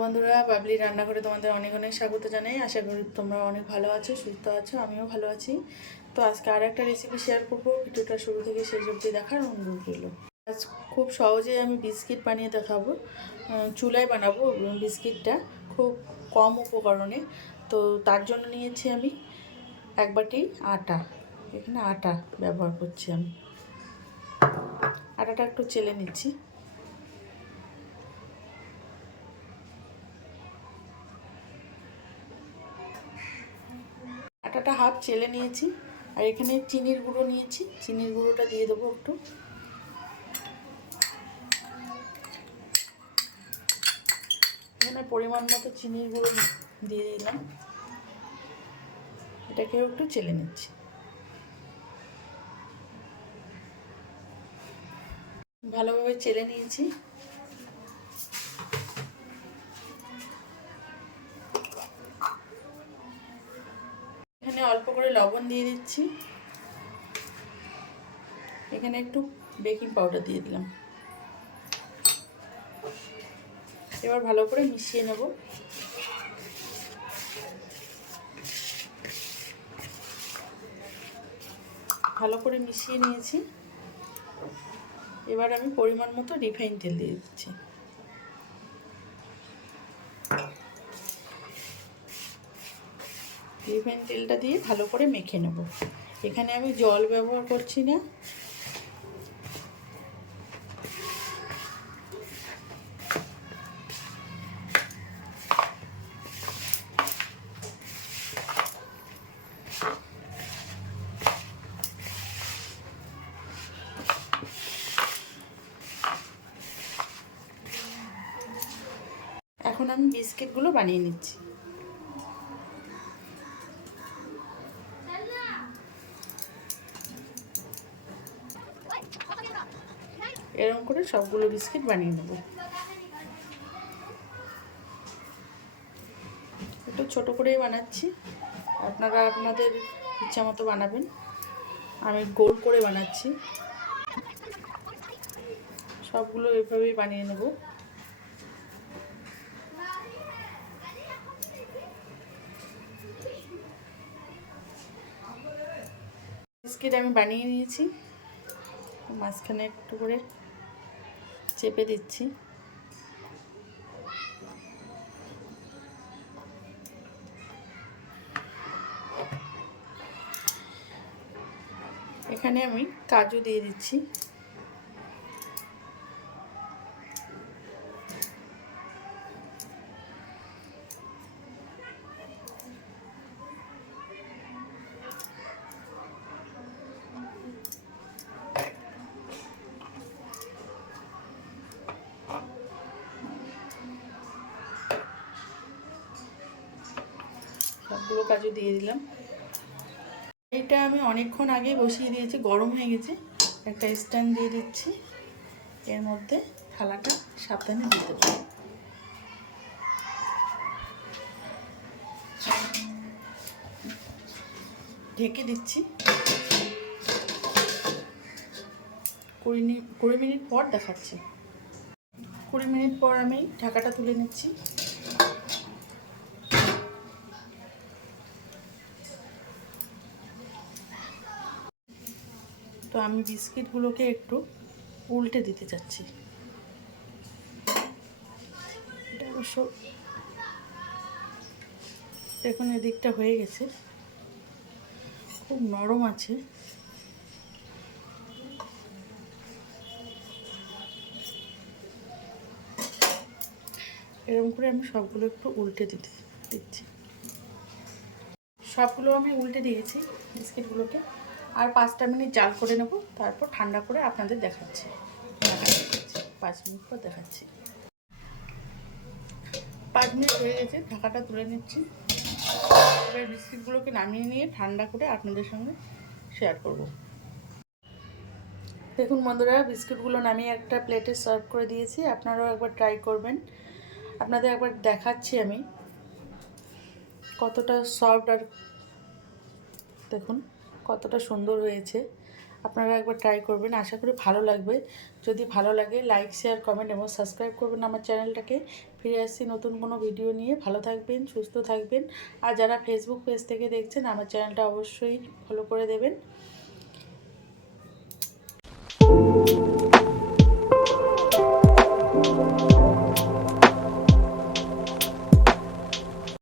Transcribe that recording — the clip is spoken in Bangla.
বন্ধুরা, বাবলি রান্নাঘরে তোমাদের অনেক অনেক স্বাগত জানাই। আশা করি তোমরা অনেক ভালো আছো, সুস্থ আছো, আমিও ভালো আছি। তো আজকে আর একটা রেসিপি শেয়ার করব, ভিডিওটা শুরু থেকে শেষ অবধি দেখার অনুরোধ রইল। আজ খুব সহজেই আমি বিস্কিট বানিয়ে দেখাবো চুলায় বানাবো বিস্কিটটা খুব কম উপকরণে। তো তার জন্য নিয়েছি আমি এক বাটি আটা। এখানে আটা ব্যবহার করছি আমি। আটাটা একটু চেলে নিচ্ছি। আটাটা হাফ চেলে নিয়েছি, আর এখানে চিনির গুঁড়ো নিয়েছি। চিনির গুঁড়োটা দিয়ে দেবো একটু। এখানে পরিমাণ মতো চিনির গুঁড়ো দিয়ে দিলাম। এটাকেও একটু চেলে নিচ্ছি। ভালোভাবে চেলে নিয়েছি। করে লবণ দিয়ে দিচ্ছি। এখানে একটু বেকিং পাউডার দিয়ে দিলাম। এবার ভালো করে মিশিয়ে নেব। ভালো করে মিশিয়ে নিয়েছি। এবার আমি পরিমাণ মতো রিফাইন তেল দিয়ে দিচ্ছি। রিফাইন তেলটা দিয়ে ভালো করে মেখে নেব। এখানে আমি জল ব্যবহার করছি না। এখন আমি বিস্কিটগুলো বানিয়ে নিচ্ছি। এরকম করে সবগুলো বিস্কিট বানিয়ে নেব। একটু ছোট করেই বানাচ্ছি। আপনারা আপনাদের ইচ্ছা মতো বানাবেন। আমি গোল করে বানাচ্ছি। সবগুলো এভাবেই বানিয়ে নেব। বিস্কিট আমি বানিয়ে নিয়েছি। মাঝখানে একটু করে চেপে দিচ্ছি। এখানে আমি কাজু দিয়ে দিচ্ছি। সবগুলো কাজু দিয়ে দিলাম। এটা আমি অনেকক্ষণ আগে বসিয়ে দিয়েছি, গরম হয়ে গেছে। একটা স্ট্যান্ড দিয়ে দিচ্ছি। এর মধ্যে থালাটা সাবধানে দিতে পারি ঢেকে দিচ্ছি। কুড়ি কুড়ি মিনিট পর দেখাচ্ছি। কুড়ি মিনিট পর আমি ঢাকাটা তুলে নিচ্ছি। তো আমি বিস্কিটগুলোকে একটু উল্টে দিতে চাচ্ছি। এটা দেখুন, এদিকটা হয়ে গেছে। খুব নরম আছে। এরকম করে আমি সবগুলো একটু উল্টে দিতে দিচ্ছি। সবগুলো আমি উল্টে দিয়েছি বিস্কিটগুলোকে। আর পাঁচটা মিনিট জাল করে নেব, তারপর ঠান্ডা করে আপনাদের দেখাচ্ছি। পাঁচ মিনিট পর দেখাচ্ছি। পাঁচ মিনিট হয়ে গেছে, ঢাকাটা তুলে নিচ্ছি। এবার বিস্কিটগুলোকে নামিয়ে নিয়ে ঠান্ডা করে আপনাদের সঙ্গে শেয়ার করব। দেখুন বন্ধুরা, বিস্কিটগুলো নামিয়ে একটা প্লেটে সার্ভ করে দিয়েছি। আপনারাও একবার ট্রাই করবেন। আপনাদের একবার দেখাচ্ছি আমি কতটা সফট আর দেখুন। কতটা সুন্দর হয়েছে। আপনারা একবার ট্রাই করবেন, আশা করি ভালো লাগবে। যদি ভালো লাগে লাইক শেয়ার কমেন্ট এবং সাবস্ক্রাইব করবেন আমার চ্যানেলটাকে। ফিরে আসছি নতুন কোনো ভিডিও নিয়ে। ভালো থাকবেন, সুস্থ থাকবেন। আর যারা ফেসবুক পেজ থেকে দেখছেন, আমার চ্যানেলটা অবশ্যই ফলো করে দেবেন।